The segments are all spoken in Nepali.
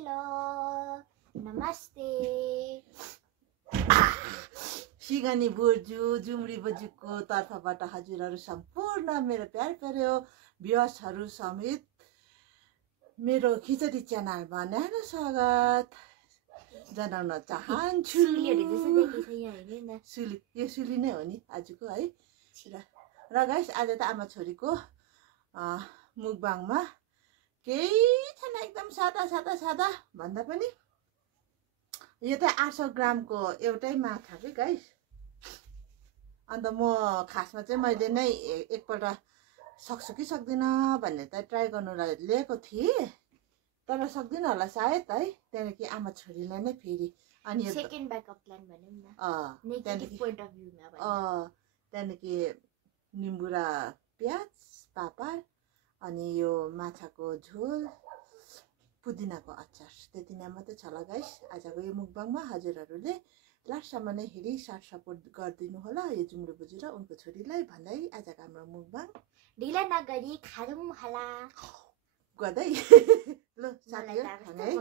हेलो नमस्ते सिगानी बोजू जुम्री बोजूको तर्फबाट हजुरहरू सम्पूर्ण मेरो प्यारो भ्युअर्सहरू समेत मेरो खिचडी च्यानलमा न्यानो स्वागत जनाउन चाहन्छु। यो सुली नै हो नि आजको है। र गाइस आज त आमा छोरीको मुकबाङमा केही छैन, एकदम सादा सादा सादा भन्दा पनि यो त 800 ग्रामको एउटै माछा कि गाइस। अन्त म खासमा चाहिँ मैले नै एकपल्ट सक्छु कि सक्दिनँ भन्ने त ट्राई गर्नुलाई लिएको थिएँ, तर सक्दिनँ होला सायद है। त्यहाँदेखि आमा छोरीलाई नै फेरि अनि सेकेन्ड ब्याकअप प्लान भनौँ न, नेगेटिभ पोइन्ट अफ भ्यूमा त्यहाँदेखि निम्बु र प्याज पापड अनि यो माछाको झोल पुदिनाको अचार, त्यति नै मात्रै छ होला गाइस आजको यो मुकबाङमा। हजुरहरूले लास्टसम्म नै हेरी साथ सपोर्ट गरिदिनु होला यो जुम्रे बोजू र उनको छोरीलाई भन्दै आजको हाम्रो मुकबाङ ढिला नगरी खारौँ होला गर्दै ल साथीहरु खाने है।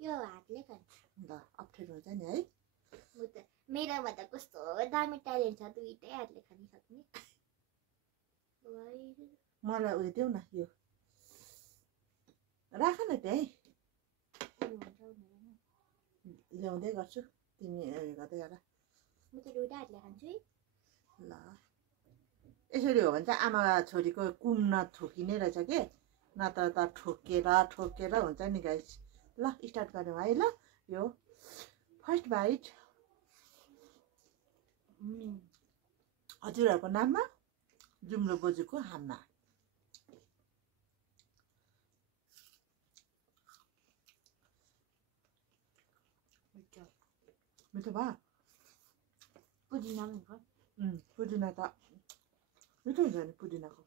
यो हातले खान्छ ल अप्ठ्यारो हुन्छ नि है। मेरोमा त कस्तो दामी ट्यालेन्ट छ, दुईटै हातले खान सक्ने। मलाई उयो देऊ न, यो राख न त्यही ल्याउँदै गर्छु, तिमी गर्दै गर। म त दुईटा हातले खान्छु है। ल यसरी हो भने चाहिँ आमा छोरीको कुम नथोकिने रहेछ के, नत्र त ठोकेर ठोकेर हुन्छ नि गाइस। ल स्टार्ट गरौँ है। ल यो फर्स्ट बाइट हजुरहरूको नाममा जुम्रे बोजूको हाममा। मिठो भयो पुदिना पुदिना त मिठो हुन्छ नि पुदिनाको।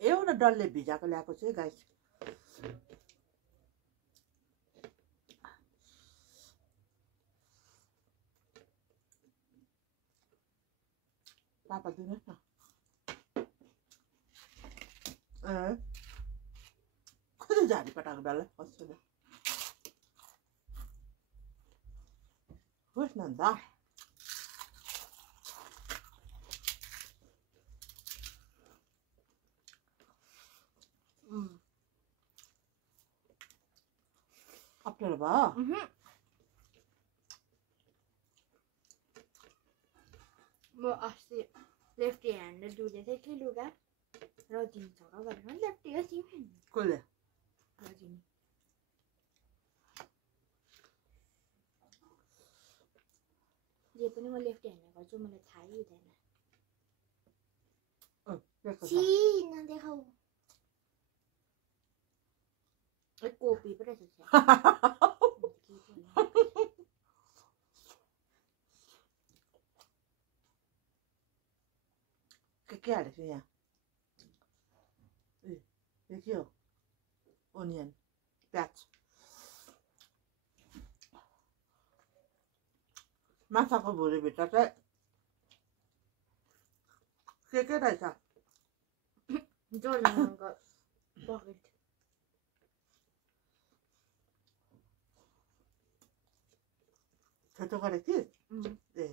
एउटा डल्ले भिजाएको ल्याएको छु है गाइस। पापा दिनुहोस् न। कति झाडी पटाएको डल्लै कस्तो होस् न अन्त। अप्ठ्यारो भयो। म अस्ति लेफ्टी ह्यान्डले धुँदै थिएँ कि लुगा, रजिनी छ भनेर लेफ्टी हो तिमी कसले रजिनी। जे पनि म लेफ्टी ह्यान्डले गर्छु, मलाई थाहै हुँदैन। नदेखाऊ कोपी पो रहेछ। के हालेको छु यहाँ? यो के हो? ओनियन प्याज। माछाको भुँडीभित्र चाहिँ के रहेछ? जोर्डनको पकेट छोटो गरेको थिएँ। ए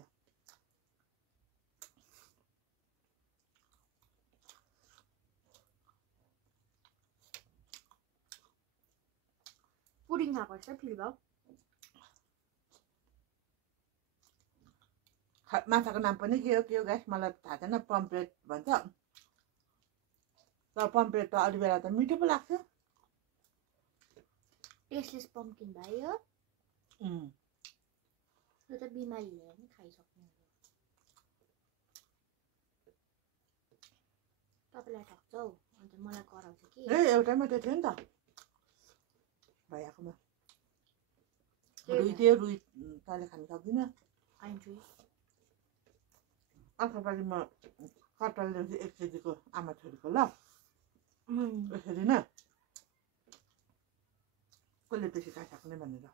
पुडिङ खाएको जस्तो फिल भयो। माछाको नाम पनि के हो गाइस मलाई थाहा छैन, पम्प्लेट भन्छ। तर पम्प्लेट त अरू बेला त मिठो पो लाग्छ। टेस्टलेस पम्पकिन भयो यो त बिमारीले पनि खाइसक्नु। तपाईँलाई ठग्छ हौ, अन्त मलाई कराउँछ कि। एउटै मात्रै थियो नि त भैयाकोमा। रुई थियो, रुई तैँले खानु सक्दिनँ। अर्कोपालि म कटल ल्याउँछु 1 केजीको आमा छोरीको। ल यसरी नै कसले बेसी खाइसक्ने भनेर।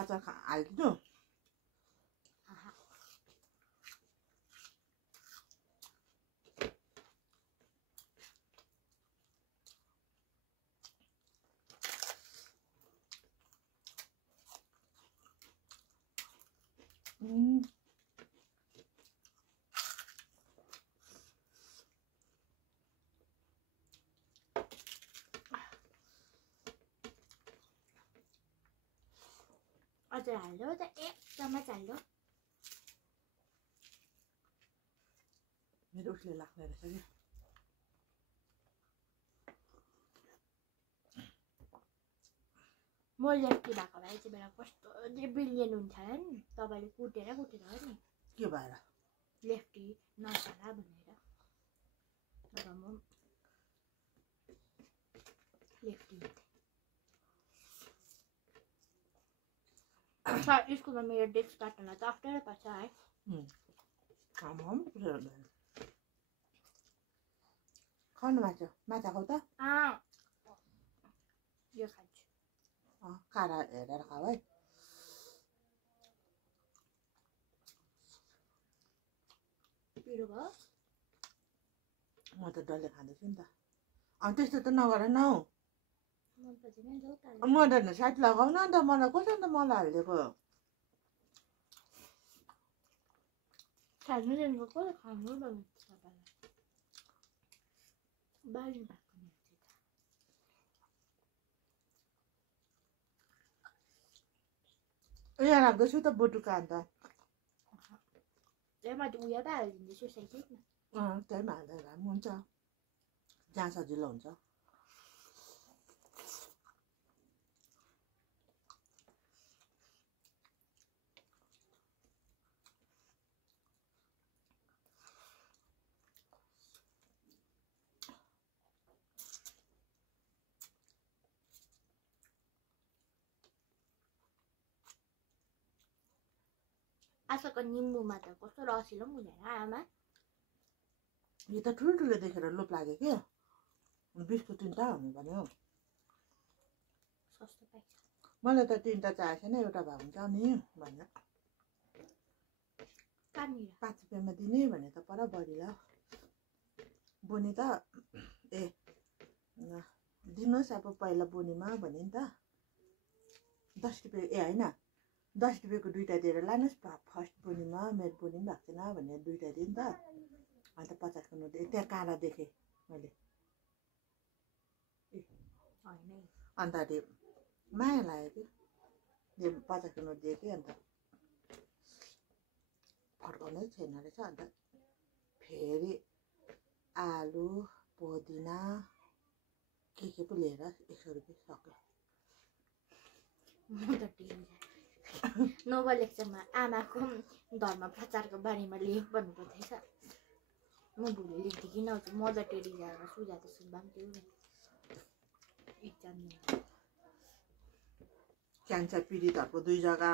अचार हालिदिनु आहा अचार हाल्यो त एक चम्मच हाल्यो मेरो उसले लाग्ने रहेछ कि म लेफ्टी भएको भए चाहिँ बेला कस्तो ब्रिलियन हुन्छ नि तपाईँले कुटेर हो नि के भएर लेफ्टी नसला भनेर अब म लेफ्टी स्कुलमा मेरो डेस्क काट्नलाई त अप्ठ्यारो पर्छ है खानु माछा माछा खाऊ त यो खान्छु काँडा हेरेर खाऊ है पिरो भयो म त डल्ले खाँदैछु नि त त्यस्तो त नगर न हौ मदन साइड लगाउ न अन्त मलाई कसो अन्त मलाई हालिदिएको खानुदेखिको कसले खानु भन्नु तपाईँलाई बाली भएको यहाँ राख्दैछु त बोटुका अन्त म त उयो पो हालिदिँदैछु साइडमा त्यहीमा हाल्दै भए पनि हुन्छ जहाँ सजिलो हुन्छ आजको निम्बुमा त कस्तो रसिलो पनि हुँदैन आमा यो त ठुल्ठुलो देखेर लोभ लाग्यो कि 20को 3टा हुनु पर्यो सस्तो पाइन्छ मलाई त 3टा चाहिएको छैन एउटा भए हुन्छ नि भन्ने 5 रुपियाँमा दिने भने त पर बढीला बोनी त ए दिनुहोस् अब पहिला बोनीमा भने नि त 10 रुपियाँ ए होइन 10 रुपियाँको 2टा दिएर लानुहोस् फर्स्ट बोनीमा मेरो बोनी पनि भएको छैन भनेर 2टा दिएँ नि त अन्त 50को नोट त्यहाँ काँडा देखेँ मैले अन्त अरे माया लाग्यो कि 50को नोट दिएँ कि अन्त फर्काउनै छैन रहेछ अन्त फेरि आलु पुदिना के पो लिएर 100 रुपियाँ सक्यो नोबल लेक्चरमा आमाको धर्म प्रचारको बारेमा लेख भन्नुपर्ने छ म भुले लेख्दै किन आउँछु मदर टेरेसा सुजाता सुब्बा पनि त्यो इक्जाम क्यान्सर पीडितहरूको 2 जग्गा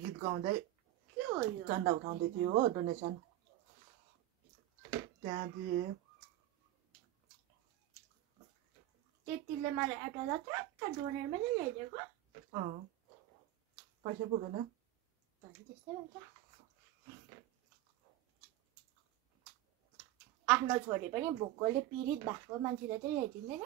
गीत गाउँदै के हो यो चन्दा उठाउँदै थियो हो डोनेसन त्यहाँ दिए त्यतिले मलाई एउटा लट्याक्क डोनेरमा नै ल्याइदिएको पैसा पुगेन त्यस्तै भन्छ आफ्नो छोरी पनि भोकले पीडित भएको मान्छेलाई चाहिँ ल्याइदिँदैन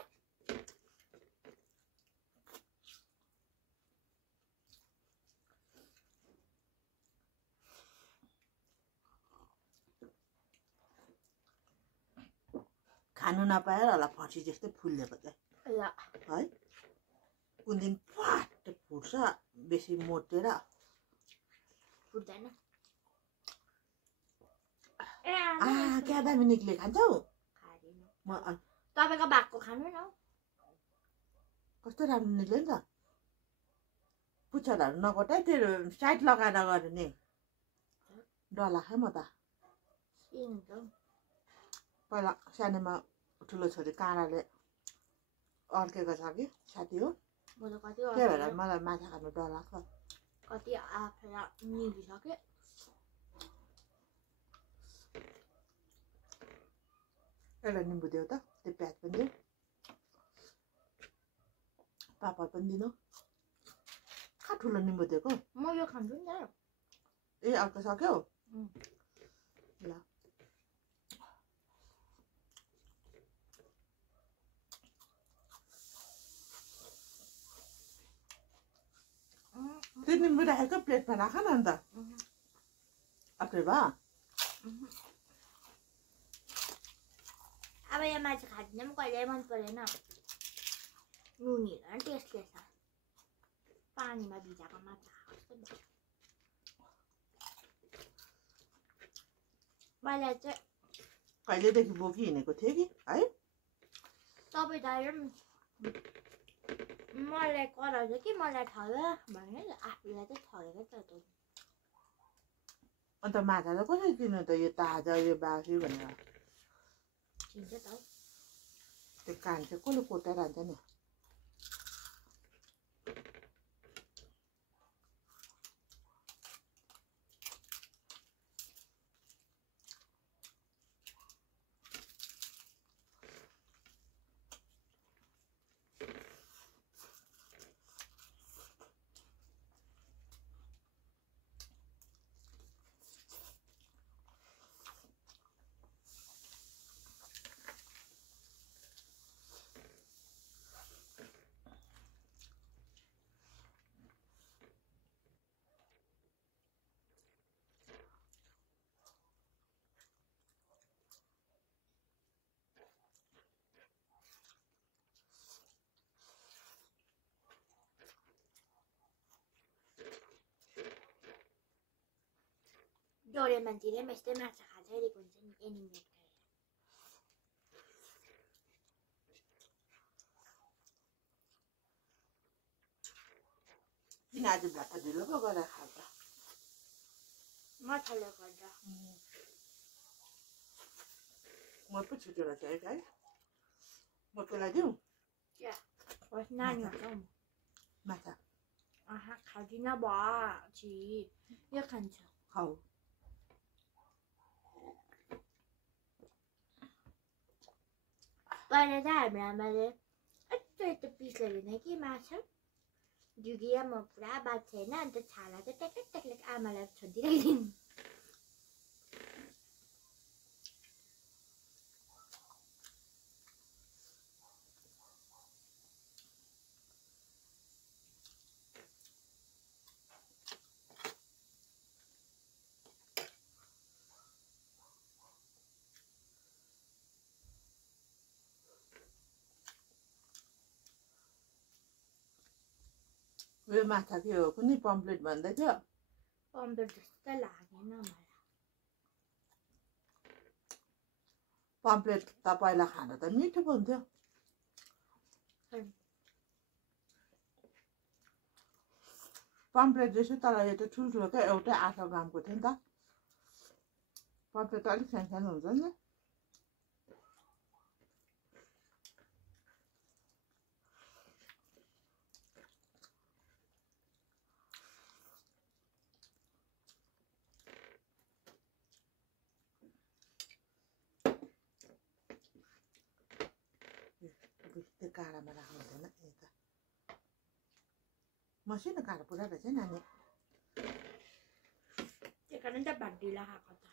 खानु नपाएर होला फर्सी जस्तै फुलेको चाहिँ ल है कुन दिन फाट फुट्छ बेसी मोटेर फुट्दैन क्या दामी निक्ले खान्छौ म तपाईँको भागको खानु न कस्तो राम्रो निक्ल्यो नि त पुच्छरहरू नकोटाइ त्यो साइड लगाएर गऱ्यो नि डर लाग्यो म त पहिला सानोमा ठुलो छोरी काँडाले अड्केको छ कि साथी हो त्यही भएर मलाई माछा खानु डर लाग्छ कति आफूलाई निलिसक्यो एउटा निम्बु देऊ त त्यो प्याज पनि देऊ पापड पनि दिनु कहाँ ठुलो निम्बु दिएको म यो खान्छु नि त ए अर्को सक्यो ल त्यो निम्बु राखेको प्लेटमा राख न अन्त अप्रे भयो अब यो माछा खाँदिनँ पनि कहिले मन परेन नुनिएर टेस्टले छ पानीमा भिजाएको माछा कस्तो भयो मलाई चाहिँ कहिलेदेखि बोकी हिँडेको थिएँ कि है तपाईँ त मलाई कराउँछ कि मलाई ठग्यो भने आफूलाई चाहिँ ठगेको त अन्त माछा त कसरी किन्नु त यो ताजा यो बासी भनेर चिन्छ त त्यो कान चाहिँ कसले कोटाइरहन्छ नि डोरे मान्छेले पनि यस्तै माछा खाँदैरहेको हुन्छ नि एनिमेट किन आज भात ढिलो पो गरेर खान्छ माछाले गर्दा म पो छिटो रहेछ है गाई म त्यसलाई दिउँ नानीहरू माछा आहा खाँदिनँ भछि यो खान्छ खाऊ पहिला चाहिँ हाम्रो आमाले यस्तो पिस लगाइदिने कि माछा जुगिया म पुरा बाँच्छ होइन अन्त छाला चाहिँ ट्याक्लेक ट्याक्लेक आमालाई छोडिदिइराखिदिनु उयो माछा के हो कुनै पम्प्लेट भन्दै थियो पम्पेट जस्तो लागेन मलाई पम्प्लेट त पहिला खान त मिठो पो हुन्थ्यो पम्प्लेट जस्तो तर यो त ठुल्ठुलो क्या एउटै 800 ग्रामको थियो नि त पम्प्लेट त अलिक सानो सानो हुन्छ नि त्यो काँडामा राख्नु हुँदैन यता मसिनो काँडा पुरा रहेछ नानी त्यही कारण त भात ढिला खाएको त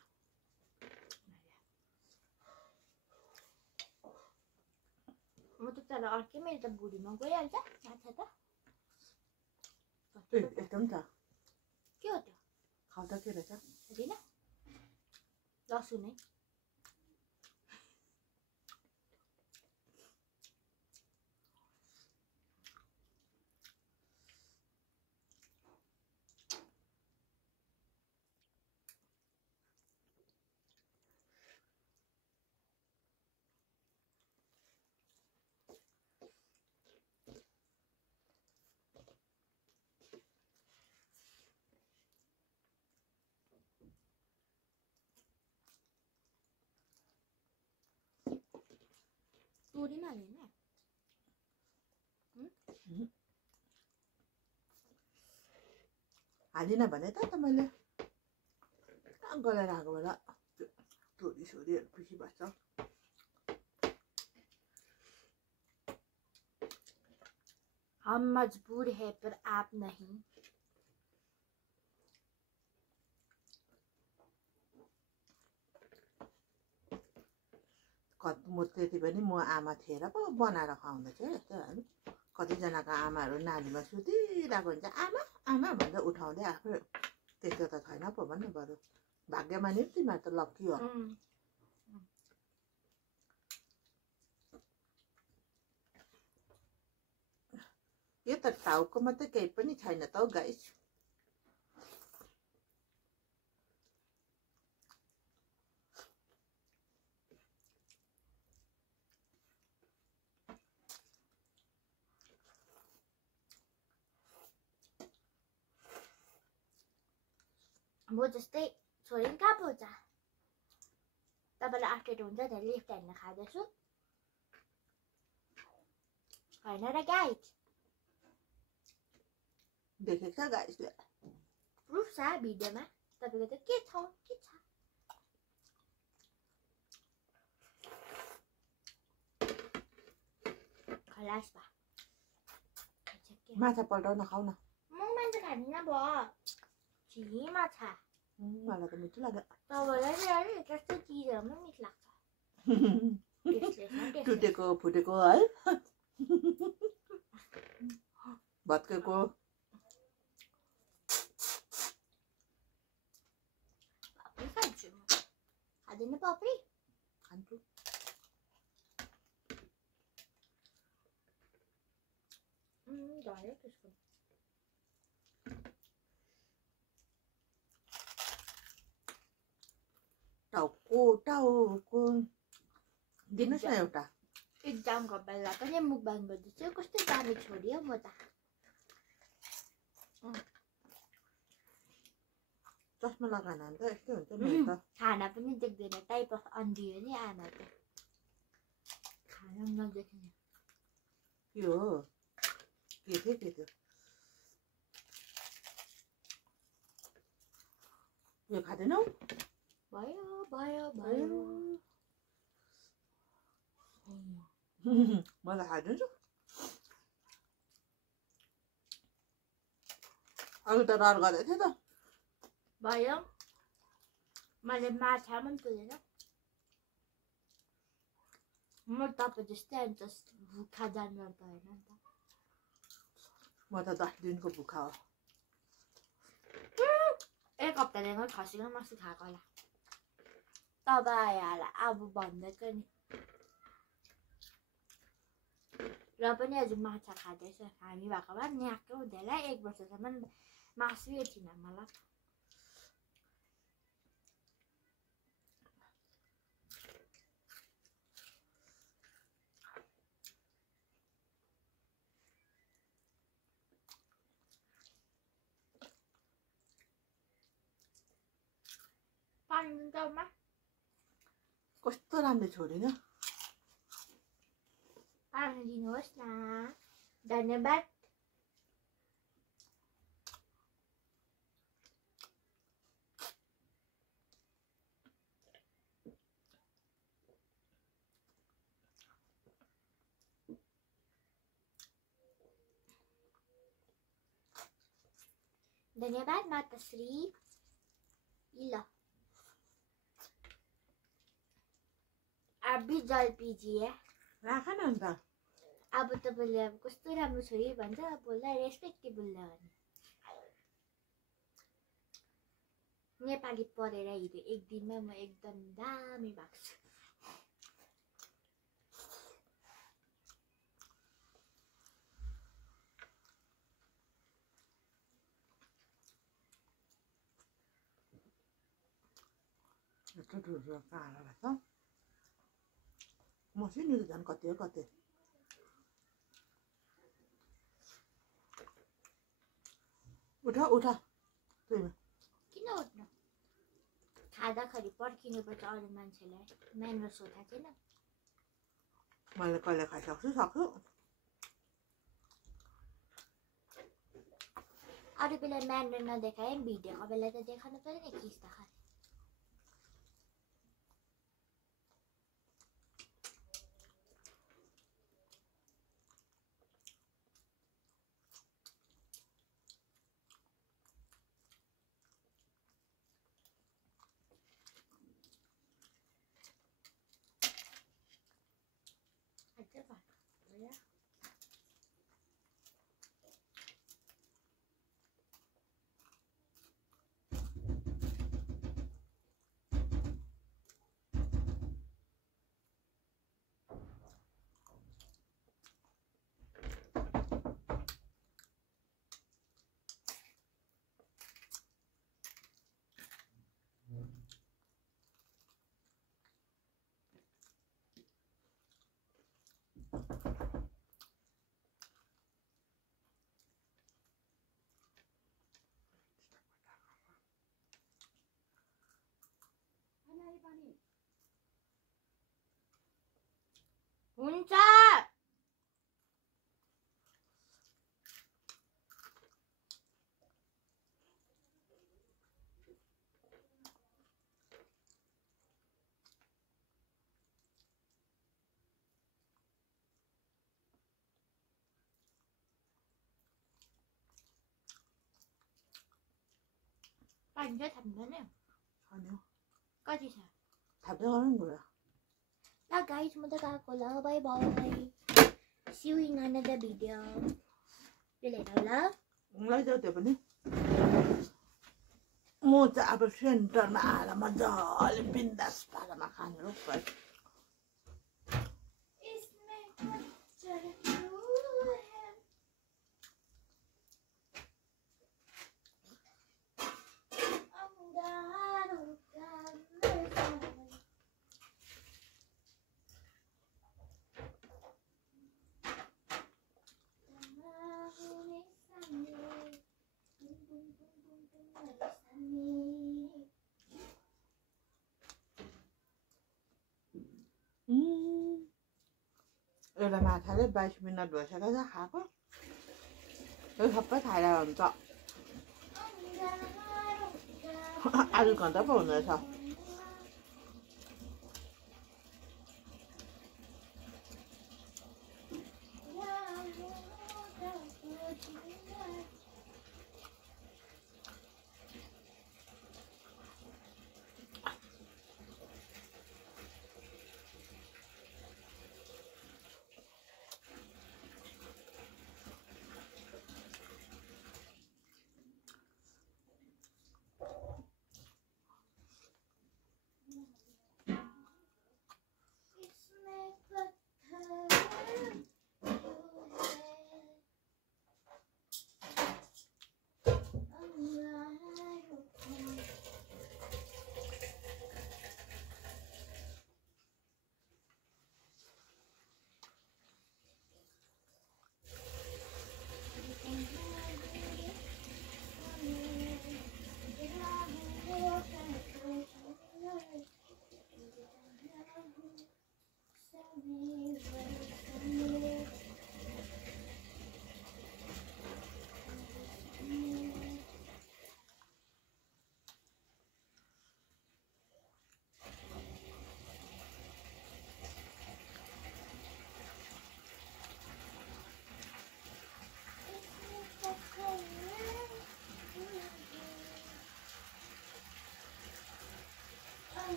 म त तर अर्कै मेरो त भुँडीमा गइहाल्छ माछा त यस्तो पनि छ के हो त खाउँदा के रहेछ होइन लसुन है तोरीमा हालेन हालिनँ भने त मैले गलेर आएको बेला तोरी सोरीहरू पिसी बस्छ हम मजबूर है पर आप नहीं म त्यति पनि म आमा थिएर पो बनाएर खुवाउँदैछु यस्तो हामी कतिजनाको आमाहरू नानीमा सुतिरहेको हुन्छ आमा आमा भनेर उठाउँदै आफै त्यस्तो त छैन पो भन्नु बरु भाग्यमानी पो तिमीहरू त लक्की हो यो त टाउको मात्रै केही पनि छैन त हौ गाइस म जस्तै छोरी कहाँ पाउँछ तपाईँलाई आफ्टर हुन्छ नि लेफ्ट ह्यान्डमा खाँदैछु होइन र गाइस देखेको छ गाइसले प्रुफ छ भिडियोमा तपाईँको त के छ खलास भा माछा पल्टाउन खाऊ न म मान्छे खाँदिनँ भयो छि माछा मलाई त मिठो लाग्यो तपाईँलाई नि अरे त्यस्तो चिजहरूमा मिठ लाग्छ टुटेको फुटेको है भत्केको पापडी खान्छु म खाँदैन पापडी खान्छु धर्यो त्यसको टाउको दिनुहोस् न एउटा एक्जामको बेला पनि मुखबाङ गर्दैछु कस्तो दामी छोरी हो म त चस्मा लगाएन भने त यस्तै हुन्छ नि त खाना पनि देख्दैन टाइप अफ अन्धी हो नि आमा त खाना पनि नदेख्ने के हो के थियो यो खाँदैनौ भयो भयो भयो म त खाइदिन्छु अघि त रहर गर्दै थियो त भयो मैले माछा पनि पुगेन म तपाईँ जस्तै अन्त भुखा जानवर त होइन नि त म त 10 दिनको भुखा हो एक हप्तादेखि खसीको मासु खाएको होला तपाईँ अब भन्दैछ नि र पनि अझ माछा खाँदैछ हामी भएको भए न्याक्कै हुँदैन होला 1 वर्षसम्म मासुै थिएन मलाई पानी कस्तो राम्रो छोरी न पानी दिनुहोस् न धन्यवाद धन्यवाद माताश्री ल आप भी जल पीजिए राख न अन्त अब तपाईँले अब कस्तो राम्रो छोरी भन्छ बोल्दा रेस्पेक्टेबल भने नेपाली पढेर हिजो एक दिनमा म एकदम दामी भएको छु यत्रो ठुलो काँडा रहेछ मसिनो झन् कति हो कति उठा उठा किन उठ्नु खाँदाखेरि पर्खिनुपर्छ अरू मान्छेलाई म्यानर्स हो थाहा छैन मैले कहिले खाइसक्छु सक्छु अरू बेला म्यानर नदेखाए भिडियोको बेला त देखाउनु पर्यो नि खिच्दा खाने हुन्छ पानी चाहिँ थाप्दैन अनि कति छ थाप्दै गर्नु नि कुरा ल गाइस म त गएको ल bye bye see you in another video ल लैजाऊ त्यो पनि म चाहिँ अब सेन्टरमा आएर मजाले बिन्दास पारामा खाने हो गाइस एउटा माछाले 22 मिनट भइसकेको छ खाएको यो सबै खाएर हुन्छ आधी घन्टा पो हुँदैछ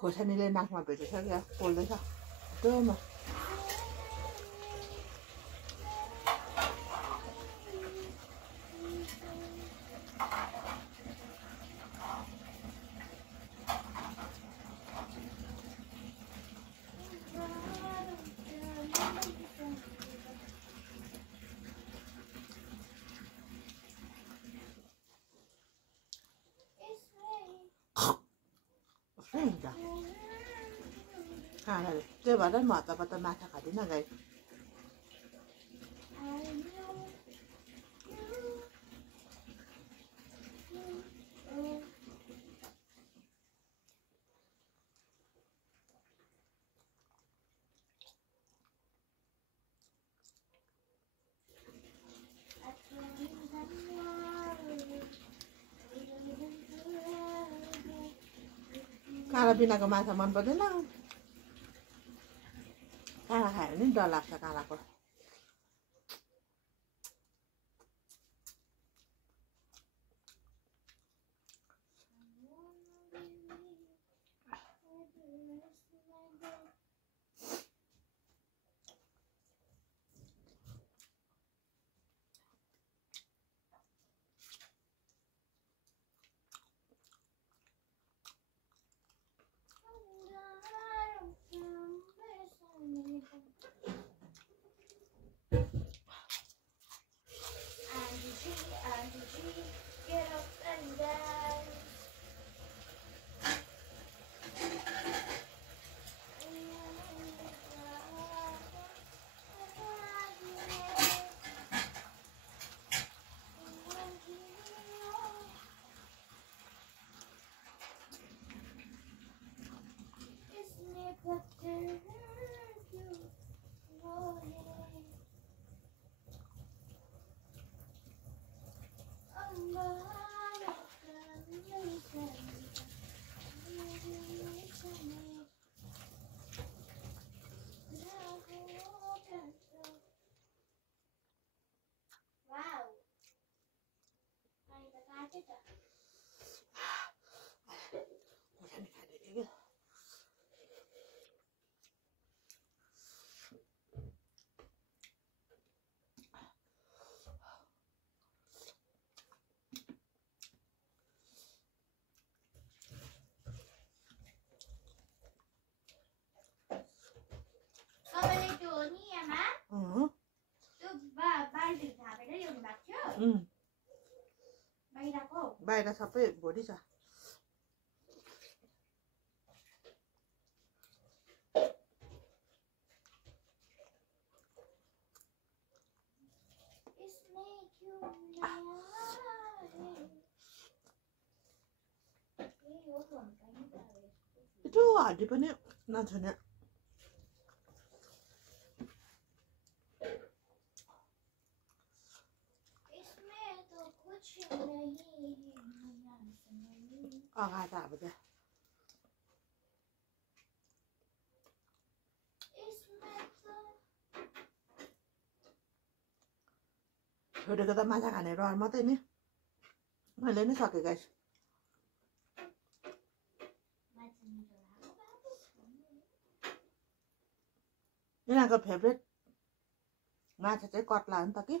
खोर्सानीले नाकमा भेटिसक्यो पोल्दैछ त्योमा मात्रै हुन्छ काँडाले त्यही भएर म हतपत्त माछा खाँदिनँ गाई काँडा बिनाको माछा मन पर्दैन काँडा खायो भने डर लाग्छ काँडाको बाहिर सबै भोलि छ त्यो हड्डी पनि नछुने अगाडि अब त छोडेको त माछा खाने रहर मात्रै नि मैले नै सकेँ गाइस यिनीहरूको फेभरेट माछा चाहिँ कत्ला हो नि त कि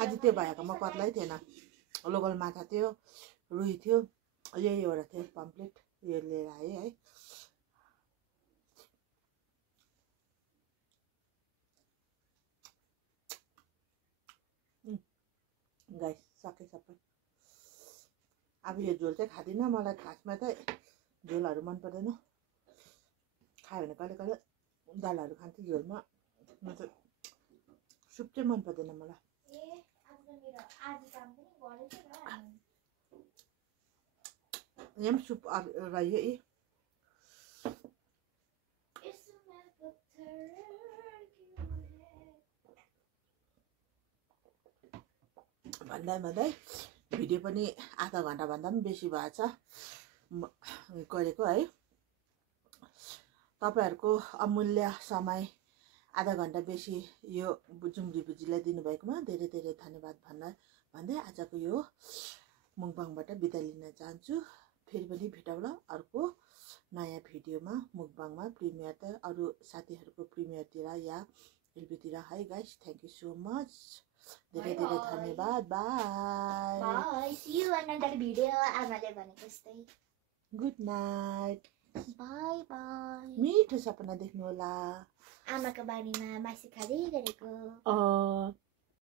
आज त्यो भएकोमा कत्लै थिएन लोकल माछा थियो रुई थियो यही एउटा थियो पम्प्लेट यो लिएर आएँ है गाइस सके सबै अब यो झोल चाहिँ खाँदिनँ मलाई खासमा चाहिँ झोलहरू मन पर्दैन खायो भने कहिले कहिले दालहरू खान्छु झोलमा म चाहिँ सुप चाहिँ मन पर्दैन मलाई यहाँ पनि सुप रह्यो यी भन्दै भिडियो पनि आधा घन्टाभन्दा पनि बेसी भएछ गरेको है तपाईँहरूको अमूल्य समय आधा घन्टा बेसी यो जुम्री बुजीलाई दिनुभएकोमा धेरै धेरै धन्यवाद भन्दै आजको यो मुकबाङबाट बिदा लिन चाहन्छु फेरि पनि भेटौँला अर्को नयाँ भिडियोमा मुकबाङमा प्रिमियर त अरू साथीहरूको प्रिमियरतिर या एलबीतिर है guys thank you so much धेरै धेरै धन्यवाद bye see you another video आमाले भनेको जस्तै गुड नाइट बाई बाई मिठो सपना देख्नु होला आमाको बारेमा मासु खाँदै गरेको